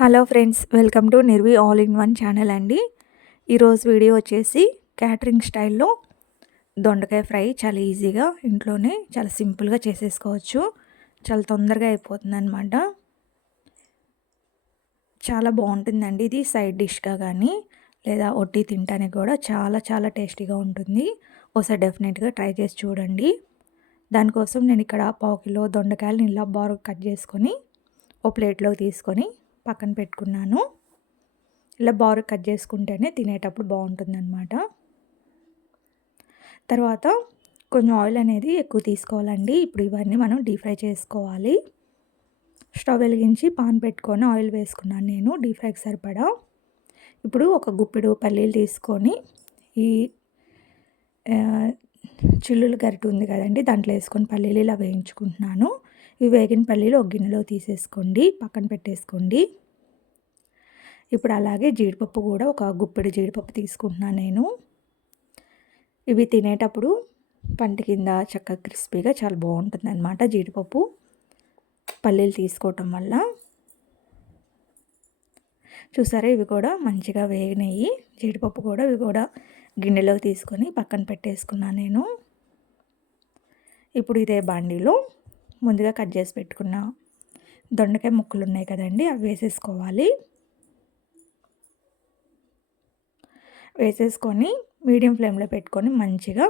Hello friends, welcome to Nirvi all in one channel అండి. ఈరోజు video వచ్చేసి క్యాటరింగ్ స్టైల్లో దొండకాయ ఫ్రై చాలా ఈజీగా ఇంట్లోనే చాలా సింపుల్గా చేసేసుకోవచ్చు. చాలా తొందరగా అయిపోతుందన్నమాట. చాలా బాగుంటుందండి. ఇది సైడ్ డిష్గా కానీ లేదా ఒట్టి తినడానికి కూడా చాలా చాలా టేస్టీగా ఉంటుంది. ఒకసారి డెఫినెట్గా ట్రై చేసి చూడండి. దానికోసం నేను ఇక్కడ 1/2 కిలో దొండకాయలను ఇలా బారుగా కట్ చేసుకొని ఓ ప్లేట్లోకి తీసుకొని పక్కన పెట్టుకున్నాను. ఇలా బారుగా కట్ చేసుకుంటేనే తినేటప్పుడు బాగుంటుందన్నమాట. తర్వాత కొంచెం ఆయిల్ అనేది ఎక్కువ తీసుకోవాలండి. ఇప్పుడు ఇవన్నీ మనం డీప్ ఫ్రై చేసుకోవాలి. స్టవ్ వెలిగించి పాన్ పెట్టుకొని ఆయిల్ వేసుకున్నాను నేను డీప్ ఫ్రైకి సరిపడా. ఇప్పుడు ఒక గుప్పెడు పల్లీలు తీసుకొని ఈ చిల్లులు గరిటె ఉంది కదండి, దాంట్లో వేసుకొని పల్లీలు ఇలా వేయించుకుంటున్నాను. ఇవి వేగిన పల్లీలు ఒక గిన్నెలో తీసేసుకోండి, పక్కన పెట్టేసుకోండి. ఇప్పుడు అలాగే జీడిపప్పు కూడా ఒక గుప్పెడు జీడిపప్పు తీసుకుంటున్నాను నేను. ఇవి తినేటప్పుడు పంట కింద చక్కగా క్రిస్పీగా చాలా బాగుంటుంది అన్నమాట జీడిపప్పు పల్లీలు తీసుకోవటం వల్ల. చూసారా, ఇవి కూడా మంచిగా వేగినాయి. జీడిపప్పు కూడా ఇవి కూడా గిన్నెలోకి తీసుకొని పక్కన పెట్టేసుకున్నాను నేను. ఇప్పుడు ఇదే బాండీలో ముందుగా కట్ చేసి పెట్టుకున్న దొండకాయ ముక్కలు ఉన్నాయి కదండి, అవి వేసేసుకోవాలి. వేసేసుకొని మీడియం ఫ్లేమ్లో పెట్టుకొని మంచిగా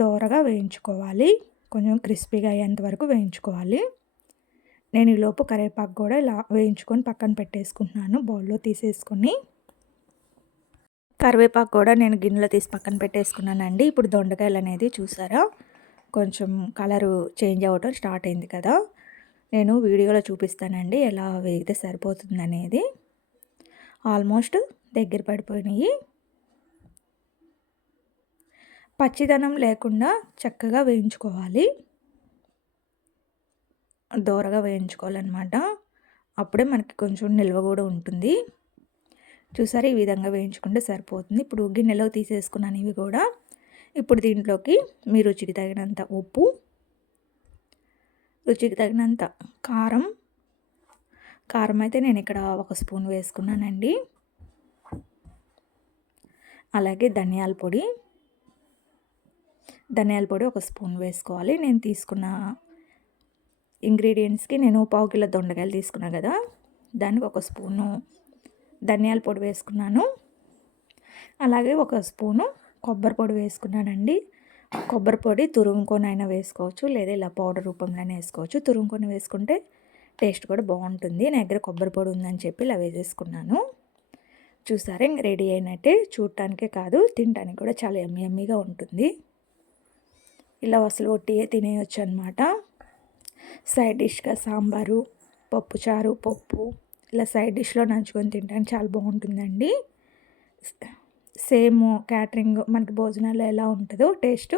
దోరగా వేయించుకోవాలి. కొంచెం క్రిస్పీగా అయ్యేంత వరకు వేయించుకోవాలి. నేను ఈలోపు కరివేపాకు కూడా ఇలా వేయించుకొని పక్కన పెట్టేసుకుంటున్నాను బౌల్లో తీసేసుకొని. కరివేపాకు కూడా నేను గిన్నెలో తీసి పక్కన పెట్టేసుకున్నానండి. ఇప్పుడు దొండకాయలు అనేది చూసారా కొంచెం కలరు చేంజ్ అవ్వటం స్టార్ట్ అయింది కదా. నేను వీడియోలో చూపిస్తానండి ఎలా వేగితే సరిపోతుంది అనేది. ఆల్మోస్ట్ దగ్గర పడిపోయినాయి. పచ్చిదనం లేకుండా చక్కగా వేయించుకోవాలి, దోరగా వేయించుకోవాలన్నమాట. అప్పుడే మనకి కొంచెం నిల్వ కూడా ఉంటుంది. చూసారా, ఈ విధంగా వేయించుకుంటే సరిపోతుంది. ఇప్పుడు గిన్నెలో తీసేసుకున్నాను ఇవి కూడా. ఇప్పుడు దీంట్లోకి మీ రుచికి తగినంత ఉప్పు, రుచికి తగినంత కారం. కారం అయితే నేను ఇక్కడ 1 స్పూన్ వేసుకున్నానండి. అలాగే ధనియాల పొడి 1 స్పూన్ వేసుకోవాలి. నేను తీసుకున్న ఇంగ్రీడియంట్స్కి నేను 1/2 కిలో దొండకాయలు తీసుకున్నాను కదా, దానికి 1 స్పూను ధనియాల పొడి వేసుకున్నాను. అలాగే 1 స్పూను కొబ్బరి పొడి వేసుకున్నానండి. కొబ్బరి పొడి తురుముకొనైనా వేసుకోవచ్చు, లేదా ఇలా పౌడర్ రూపంలోనే వేసుకోవచ్చు. తురుముకొని వేసుకుంటే టేస్ట్ కూడా బాగుంటుంది. నా దగ్గర కొబ్బరి పొడి ఉందని చెప్పి ఇలా వేసేసుకున్నాను. చూసారా, ఇంక రెడీ అయినట్టే. చూడటానికే కాదు, తినడానికి కూడా చాలా యమ్మీగా ఉంటుంది. ఇలా అసలు ఒట్టియే తినేయచ్చు అనమాట. సైడ్ డిష్గా సాంబారు, పప్పుచారు, పప్పు ఇలా సైడ్ డిష్లో నంచుకొని తినడానికి చాలా బాగుంటుందండి. సేమ్ క్యాటరింగ్ మనకి భోజనాల్లో ఎలా ఉంటుందో టేస్ట్,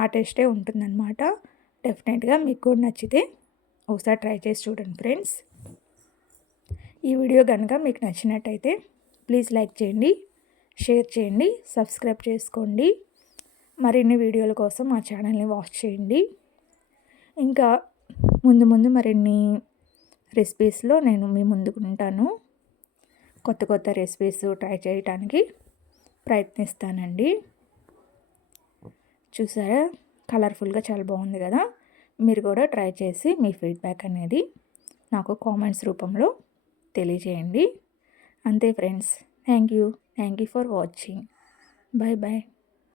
ఆ టేస్టే ఉంటుందన్నమాట. డెఫినెట్గా మీకు కూడా నచ్చితే ఒకసారి ట్రై చేసి చూడండి ఫ్రెండ్స్. ఈ వీడియో కనుక మీకు నచ్చినట్టయితే ప్లీజ్ లైక్ చేయండి, షేర్ చేయండి, సబ్స్క్రైబ్ చేసుకోండి. మరిన్ని వీడియోల కోసం మా ఛానల్ని వాచ్ చేయండి. ఇంకా ముందు మరిన్ని రెసిపీస్లో నేను మీ ముందుకు ఉంటాను. కొత్త రెసిపీస్ ట్రై చేయడానికి ప్రయత్నిస్తానండి. చూసారా, కలర్ఫుల్గా చాలా బాగుంది కదా. మీరు కూడా ట్రై చేసి మీ ఫీడ్బ్యాక్ అనేది నాకు కామెంట్స్ రూపంలో తెలియజేయండి. అంతే friends, thank you for watching. Bye.